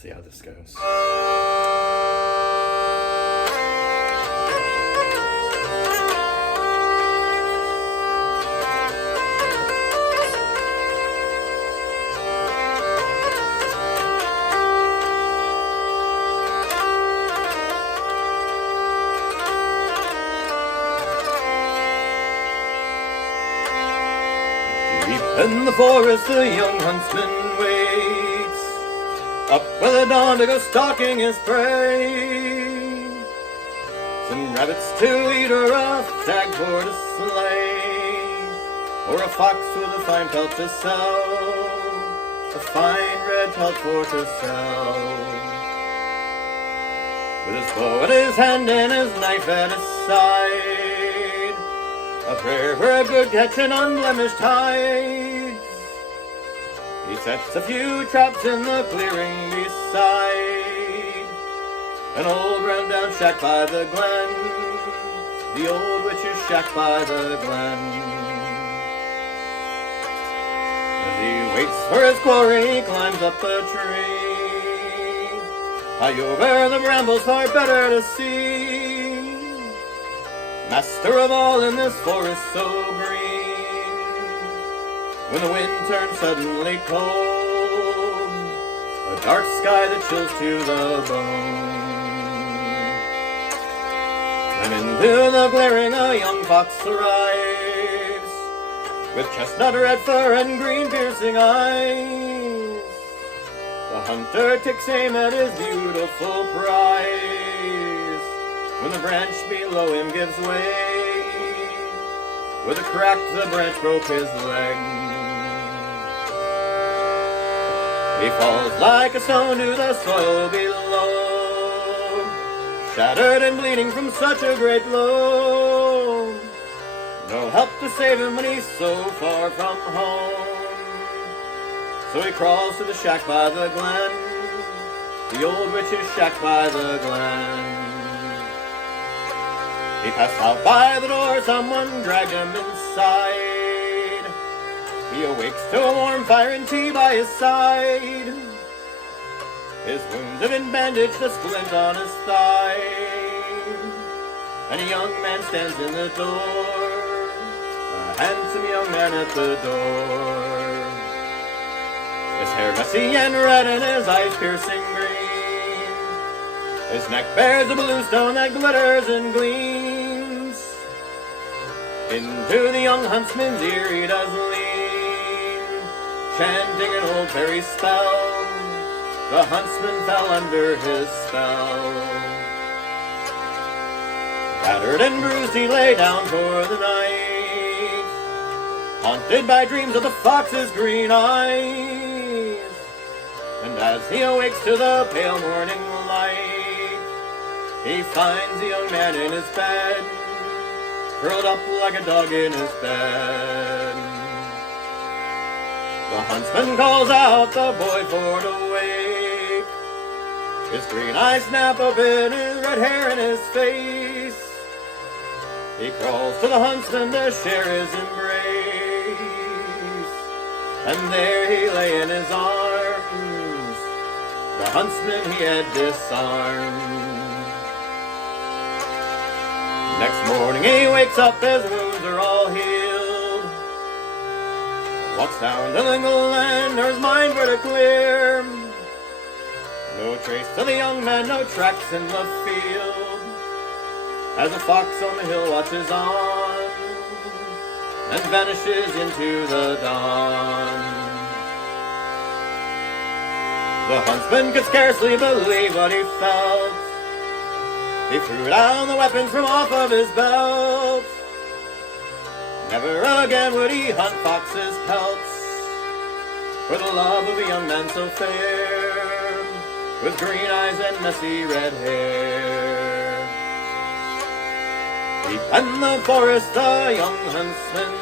see how this goes. In the forest the young huntsman waits, up with the dawn to go stalking his prey. Some rabbits to eat, or a stag for to slay, or a fox with a fine pelt to sell, a fine red pelt for to sell. With his bow in his hand and his knife at his side, a prayer for a good catch and unblemished hide. He sets a few traps in the clearing beside an old run-down shack by the glen, the old witch's shack by the glen. As he waits for his quarry, he climbs up a tree, high over the brambles, far better to see. Master of all in this forest so green, when the wind turns suddenly cold, a dark sky that chills to the bone. And into the glaring a young fox arrives, with chestnut red fur and green piercing eyes. The hunter takes aim at his beautiful prize, when the branch below him gives way. With a crack the branch broke his leg. He falls like a stone to the soil below, shattered and bleeding from such a great blow. No help to save him when he's so far from home. So he crawls to the shack by the glen, the old witch's shack by the glen. He passed out by the door, someone dragged him inside. He awakes to a warm fire and tea by his side. His wounds have been bandaged, a splint on his thigh, and a young man stands in the door, a handsome young man at the door. His hair messy and red and his eyes piercing green, his neck bears a blue stone that glitters and gleams. Into the young huntsman's ear he does lean, chanting an old fairy spell. The huntsman fell under his spell. Battered and bruised he lay down for the night, haunted by dreams of the fox's green eyes. And as he awakes to the pale morning light, he finds the young man in his bed, curled up like a dog in his bed. The huntsman calls out the boy for to wake, his green eyes snap open, his red hair in his face. He crawls to the huntsman to share his embrace, and there he lay in his arms, the huntsman he had disarmed. Next morning he wakes up, his wounds are all healed, walks down to the glen, his mind were to clear. No trace of the young man, no tracks in the field, as a fox on the hill watches on, and vanishes into the dawn. The huntsman could scarcely believe what he felt. He threw down the weapons from off of his belt. Never again would he hunt foxes' pelts, for the love of a young man so fair, with green eyes and messy red hair. Deep in the forest a young huntsman